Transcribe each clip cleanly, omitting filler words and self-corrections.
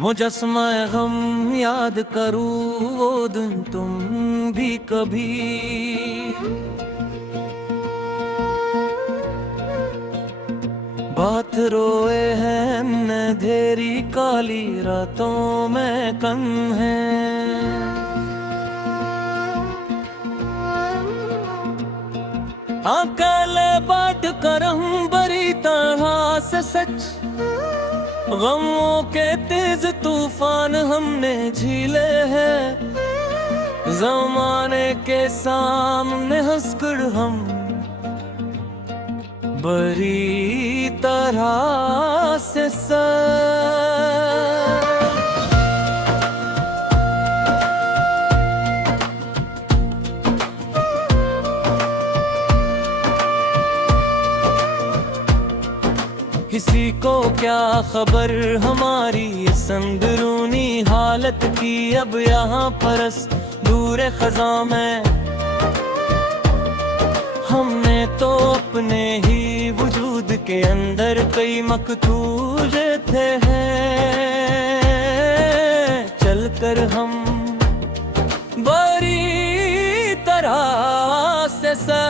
मुजस्समा गम याद करूँ वो दिन तुम भी कभी। बात रोए हैं अंधेरी काली रातों में कम है। अकेले बाट कर हम बड़ी तरह से सच, गमों के तेज तूफान हमने झीले हैं। ज़माने के सामने हंसकर हम बड़ी तरह से सच। किसी को क्या खबर हमारी इस अंदरूनी हालत की। अब यहाँ परस दूर खज़ां में हमने तो अपने ही वजूद के अंदर कई मकतूल थे हैं। चलकर हम बड़ी तरह से सच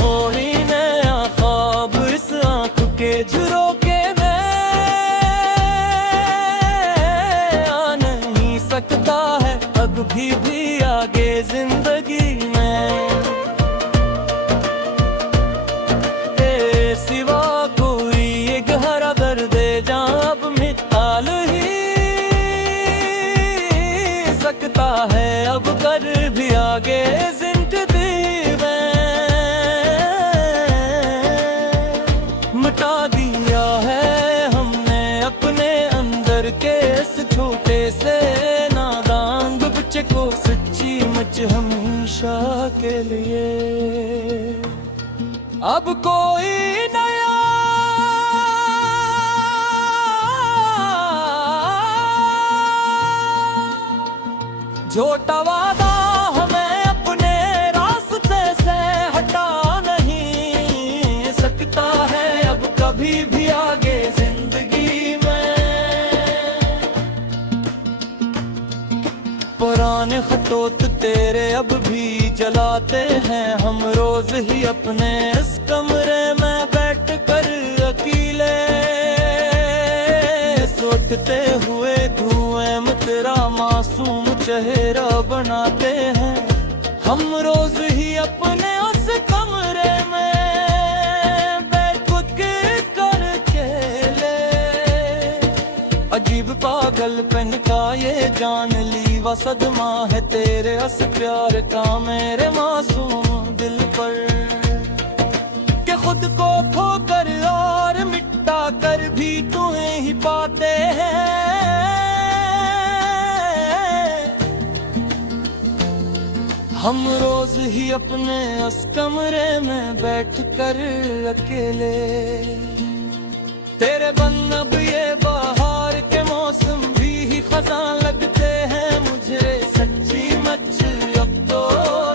हो ही नया ख्वाब इस आँख के झरोखे में आ नहीं सकता है अब भी आगे जिंदगी में। तेरे सिवा कोई एक गहरा दर्द जहाँ अब मिटाल ही सकता है अब कर भी आगे जिंदगी में। मिटा दिया है हमने अपने अंदर के इस छोटे से नादान बच्चे को सच्ची मुझ हमेशा के लिए। अब कोई नया झूठा वादा हमें अपने रास्ते से हटा नहीं सकता है अब कभी भी आगे जिंदगी में। पुराने खतोत तेरे अब भी जलाते हैं हम रोज ही अपने इस कमरे में बैठ कर अकेले। सोचते हुए धुएं में तेरा मासूम चेहरा बनाते हैं हम रोज ही अपने उस कमरे में बैठ करके ले। अजीब पागलपन का ये जान ली वा सदमा है तेरे हंस प्यार का मेरे मासूम दिल पर। कि खुद को खोकर और मिटा कर भी तुम्हें ही पाते हैं। हम रोज ही अपने उस कमरे में बैठ कर अकेले। तेरे बन अब ये बाहर के मौसम भी खज़ां लगते हैं मुझे सच्ची मच अब तो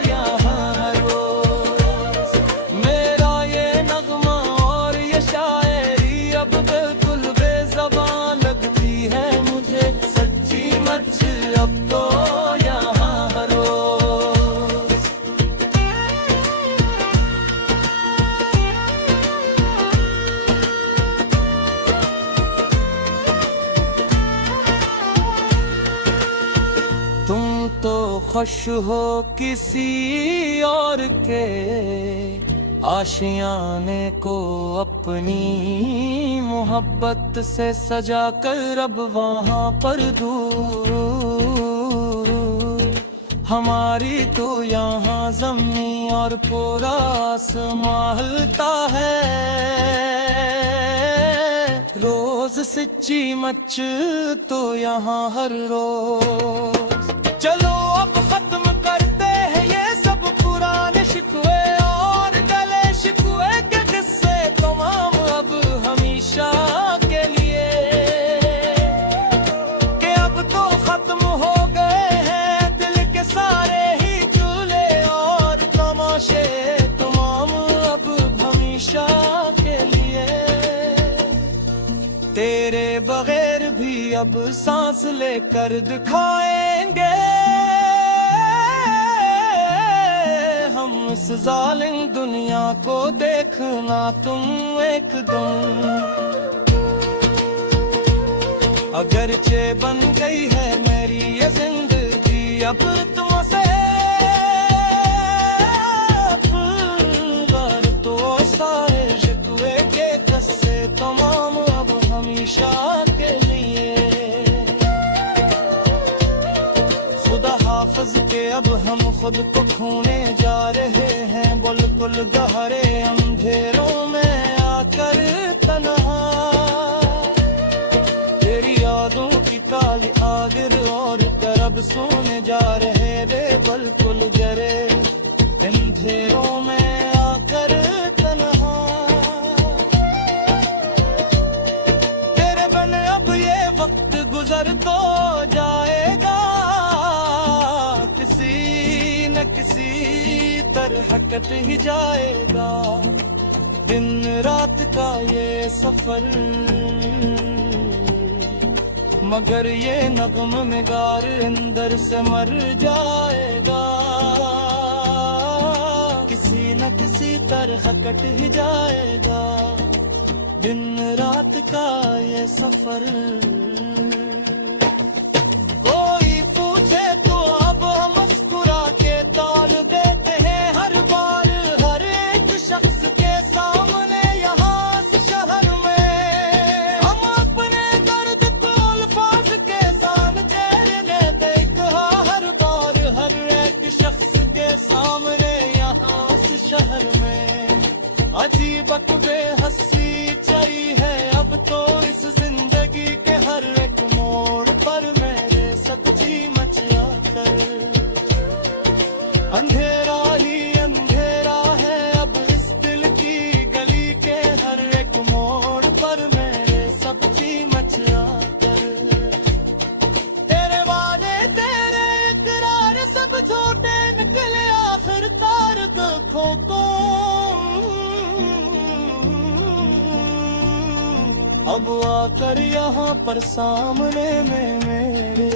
यहाँ हर रोज। मेरा ये नगमा और ये शायरी अब बिल्कुल बेज़बान लगती है मुझे सच्ची मच अब तो यहाँ हर रोज। तुम तो खुश हो किसी और के आशियाने को अपनी मोहब्बत से सजा कर अब वहाँ पर दूर। हमारी तो यहाँ ज़मीं और पूरा आसमां हिलता है रोज सच्ची मच तो यहाँ हर रोज। चलो अब खत्म करते हैं ये सब पुराने शिकवे और गले शिकवे के किस्से तमाम अब हमेशा के लिए। कि अब तो खत्म हो गए हैं दिल के सारे ही चूल्हे और तमाशे तमाम अब हमेशा के लिए। तेरे अब सांस लेकर दिखाएंगे हम इस जालिम दुनिया को। देखना तुम एक दम, अगरचे बन गई है मेरी ये जिंदगी अब तुमसे पर, तो सारे शिकवे के कस्से तमाम अब हमेशा के लिए। खुदा हाफिज के अब हम खुद को खोने जा रहे हैं, बिल्कुल गहरे अंधेरों में आकर तन्हा। तेरी यादों की काली आगिर और करब सोने जा रहे रे, बिल्कुल जरे अंधेरों में आकर तन्हा। तेरे बिन अब ये वक्त गुजर तो जाएगा, किसी न किसी तरह कट ही जाएगा। दिन रात का ये सफर, मगर ये नगम निगार अंदर से मर जाएगा। किसी न किसी तरह कट ही जाएगा दिन रात का ये सफर। कोई पूछे तो अब हम मुस्कुरा के ताल देते हैं हर बार, हर एक शख्स के सामने यहाँ इस शहर में। हम अपने दर्द को अल्फाज के साथ जेर लेते हर बार, हर एक शख्स के सामने यहाँ इस शहर में। अजीब बेहसी चली है अब तो इस जिंदगी के हर एक मोड़ पर मेरे सब्जी मचा कर। अंधेरा ही अंधेरा है अब इस दिल की गली के हर एक मोड़ पर मेरे सब्जी मचा कर। तेरे वादे तेरे इकरार सब झूठे निकले आखिर तार दुखों को। अब आकर यहाँ पर सामने में मेरे,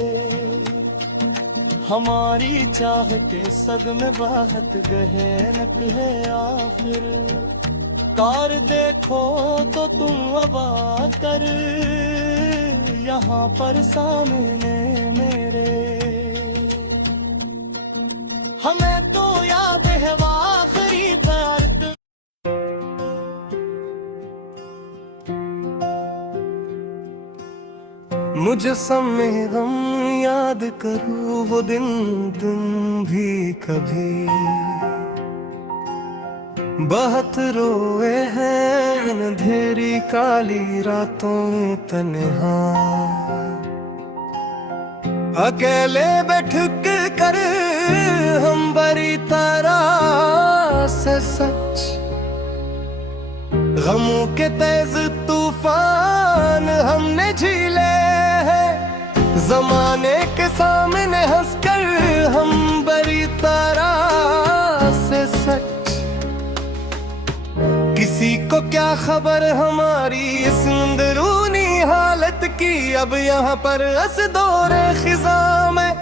हमारी चाह के सग में बाहत गहनक है आखिर। कार देखो तो तुम अब आकर यहाँ पर सामने मेरे। हमें तो याद है वो आखिरी प्यार। मुझे समय गम याद करूँ वो दिन तुम भी कभी बहुत रोए हैं अंधेरी काली रातों में तन्हा। अकेले बैठ कर हम बड़ी तरह से सच गमों के तेज तूफान हमने झीले हैं। जमाने के सामने हंसकर हम बड़ी तरह से सच। किसी को क्या खबर हमारी इस अंदरूनी हालत की, अब यहाँ पर अस दौरे खिजा में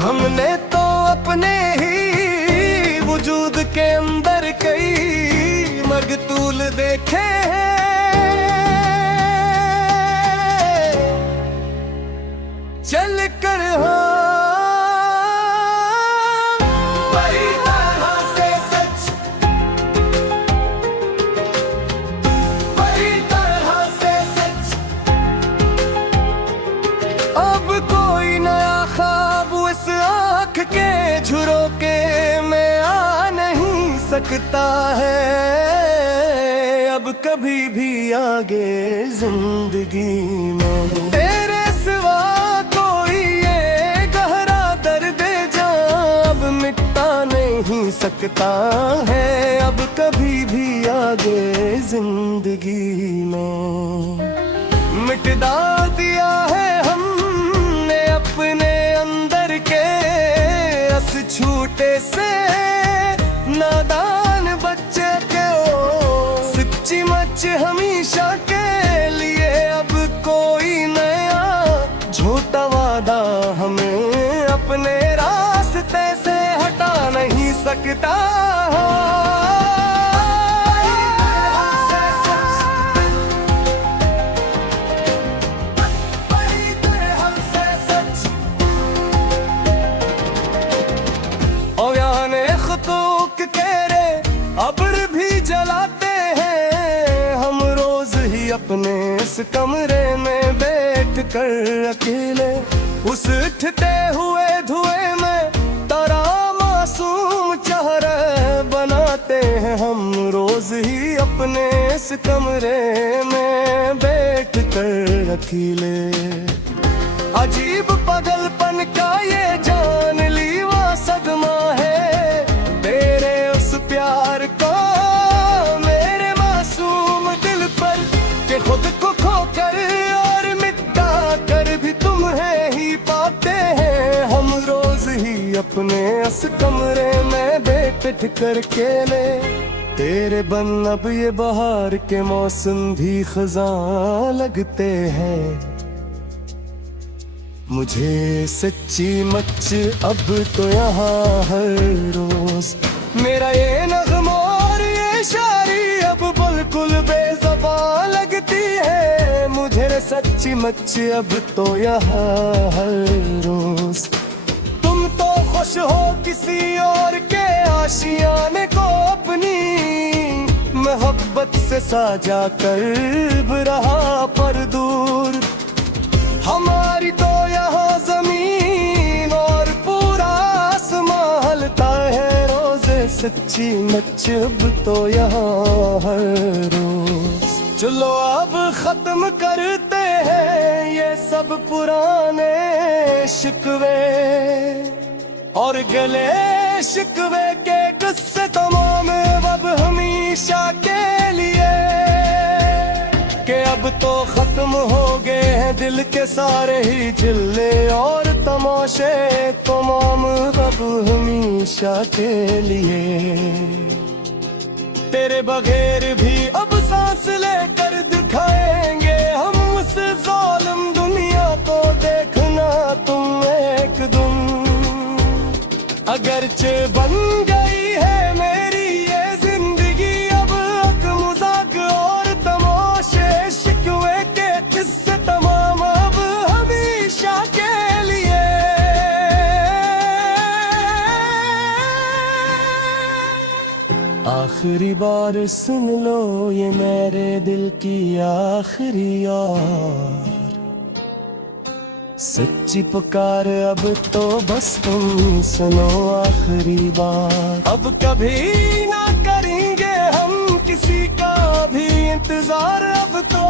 हमने तो अपने ही वजूद के अंदर कई मगतूल देखे हैं। चल कर बड़ी तरह से सच, बड़ी तरह से सच। अब कोई नया ख्वाब इस आँख के झुरोके में आ नहीं सकता है अब कभी भी आगे जिंदगी में। तेरे सिवा कोई ये गहरा दर्द जब मिटा नहीं सकता है अब कभी भी आगे जिंदगी में। मिटा दिया है हमने अपने अंदर के अस छूटे से नादान बच्चे के सच्ची मच हमेशा के लिए। अब कोई नया अपने इस कमरे में बैठ कर अकेले, उस उठते हुए धुएं में तारा मासूम चेहरा बनाते हैं हम रोज ही अपने इस कमरे में बैठ कर अकेले। अजीब पगलपन का ये जानलेवा सदमा है तेरे उस प्यार का मेरे मासूम दिल पर, कि खुद को खोकर और मिटा कर भी तुम्हें ही पाते हैं हम रोज ही अपने इस कमरे में बैठ कर अकेले। तेरे बन अब ये बहार के मौसम भी खज़ां लगते हैं, मुझे सच्ची मच अब तो यहाँ हर रोज मेरा ये नग़्मा और ये शायरी अब बिल्कुल बेज़बान लगती है, मुझे सच्ची मच अब तो यहाँ हर रोज। तुम तो खुश हो किसी और के आशियाने को अपनी मोहब्बत से साजा कर रहा पर दूर, हमारी तो यहाँ जमीन और पूरा आसमां हलता है रोज सच्ची मच अब तो यहाँ हर रोज। चलो अब खत्म करते हैं ये सब पुराने शिकवे और गले शिकवे के किस्से तमाम अब हमेशा के लिए, कि अब तो खत्म हो गए हैं दिल के सारे ही जिले और तमाशे तमाम अब हमेशा के लिए। तेरे बगैर भी अब सांस लेकर दिखाएंगे हम उस जालिम दुनिया को, देखना तुम एक दिन अगरचे बन गई है मेरी ये जिंदगी अब मजाक और तमाशे शिकवे के किस्से तमाम अब हमेशा के लिए। आखिरी बार सुन लो ये मेरे दिल की आखिरी यार सच्ची पुकार अब तो बस तुम सुनो आखिरी बार। अब कभी ना करेंगे हम किसी का भी इंतजार, अब तो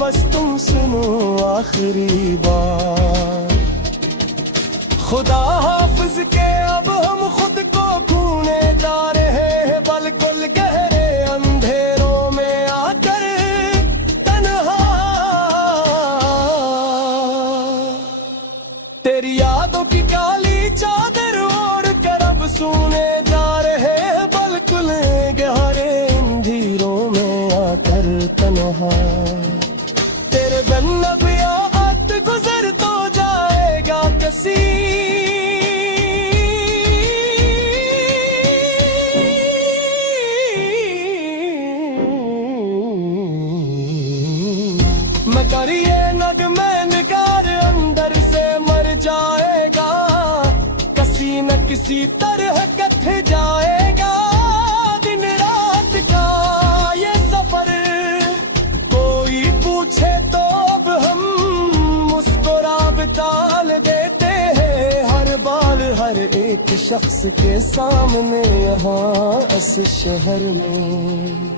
बस तुम सुनो आखिरी बार। खुदा हाफिज के अब हम खुद को खोने जा रहे हैं बिल्कुल गहरे अंधेरों में आकर तन्हा, तेरी यादों की काली चादर ओढ़ कर अब सोने जा रहे हैं बिल्कुल गहरे अंधेरों में आकर तन्हा। तेरे बिन अब याद गुजर तो जाएगा कसी, मैं करिए नगमे निगार अंदर से मर जाएगा, किसी न किसी तरह कथ जाएगा दिन रात का ये सफर। कोई पूछे तो अब हम मुस्कुरा बिताल देते हैं हर बार हर एक शख्स के सामने यहाँ इस शहर में।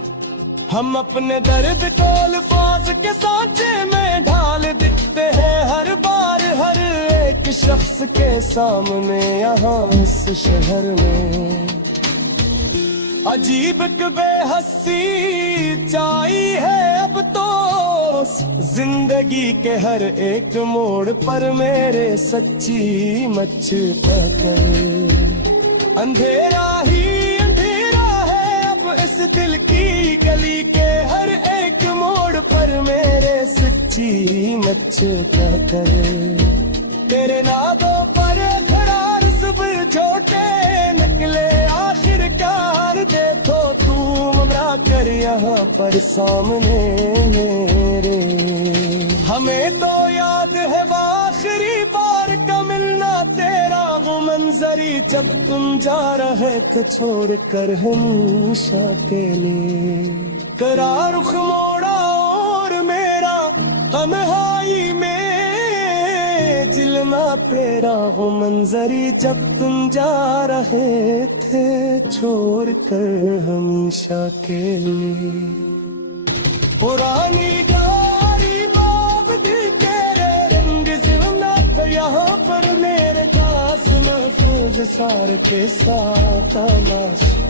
हम अपने दर्द को अल्फाज के सांचे में ढाल देते हैं हर बार हर एक शख्स के सामने यहाँ इस शहर में। अजीब बेहसी चाई है अब तो जिंदगी के हर एक मोड़ पर मेरे सच्ची मच पकड़। अंधेरा ही अंधेरा है अब इस दिल की गली के हर एक मोड़ पर मेरे सच्ची मच पकड़। तेरे नादों पर खरार सुबह छोटे निकले आखिरकार, देखो तू हमरा कर यहाँ पर सामने मेरे। हमें तो याद है आखिरी बार का मिलना तेरा वो मंजरी, जब तुम जा रहे थे छोड़ कर हमेशा के लिए। करा रुख मोड़ा और मेरे तेरा वो मंजरी जब तुम जा रहे थे छोड़ कर हमेशा के लिए पुरानी गाड़ी बाग भी तेरे रंग से ना तो यहाँ पर मेरे पास महफूज सार के साथ आवाज़